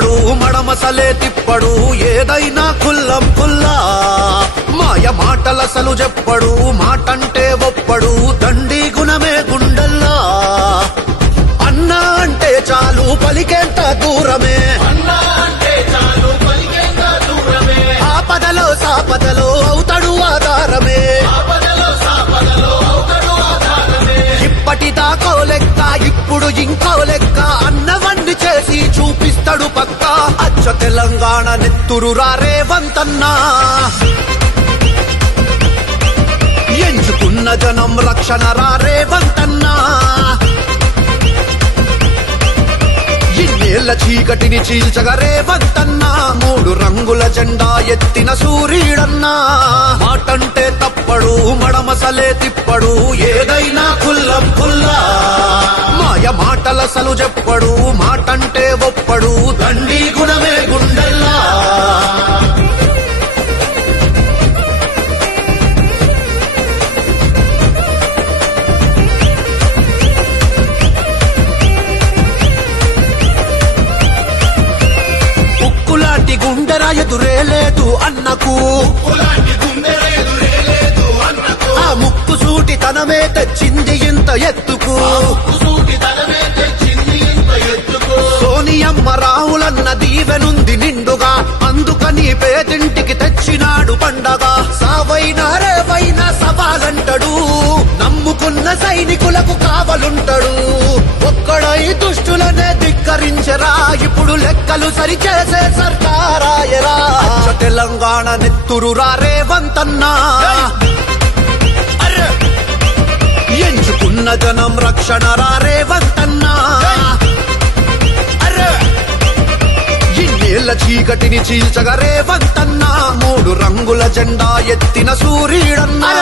తిప్పడు మడమసలే తిప్పడు ఏదైనా కుల్లం కుల్లా మాయ మాటలసలు చెప్పడు మాటంటే ఒప్పడు దండి గుణమే గుండల్లా అన్నా అంటే చాలు పలికేంత దూరమే ఆపదలో సాపదలో అవుతాడు ఆధారమే ఇప్పటిదాకో లెక్క ఇప్పుడు ఇంకో లెక్క అన్నవన్నీ చేసి చూపిస్తాడు పక్క అచ్చ తెలంగాణ నెత్తురు రేవంతన్నా ఎంచుకున్న జనం రక్షణ రేవంతన్నా ఇన్నేళ్ల చీకటిని చీల్చగా రేవంతన్నా మూడు రంగుల జెండా ఎత్తిన సూర్యుడన్నా మాటంటే తప్పడు మడమసలే తిప్పడు ఏదైనా కుల్లం కుల్లా మాయ మాటలసలు చెప్పడు మాటంటే ఒప్పడు దండి గుణమే గుండల్లా గుండెరా ఎదురే లేదు అన్నకు ఆ ముక్కు సూటి తనమే తెచ్చింది ఇంత ఎత్తుకు సోనియమ్మ రాహులన్న దీవెనుంది నిండుగా అందుకని పేదింటికి తెచ్చినాడు పండగ సావైనా రేవైనా సవాలంటాడు నమ్ముకున్న సైనికులకు కావలుంటాడు ఒక్కడై దుష్టులనే ధిక్కరించరా ఇప్పుడు లెక్కలు సరిచేసే సర్కారాయరా తెలంగాణ నెత్తురు రేవంతన్నా ఎంచుకున్న జనం రక్షణ రేవంతన్నా ఇన్నేళ్ల చీకటిని చీల్చగా రేవంతన్నా మూడు రంగుల జెండా ఎత్తిన సూర్యుడన్నా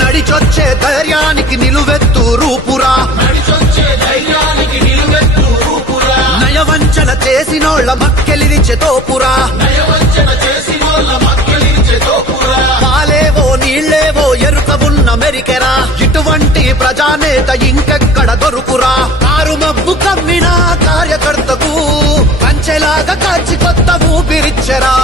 నడిచొచ్చే ధైర్యానికి నిలువెత్తు రూపురా నయవంచన చేసినోళ్ల మక్కెలిరిచే తోపురా పాలేవో నీళ్లేవో ఎరుకవున్న మెరికెరా ఇటువంటి ప్రజానేత ఇంకెక్కడ దొరుకురా కారు మబ్బు కమ్మిన కార్యకర్తకు కంచెలాగా కాచి కొత్త ఊపిరిచ్చెరా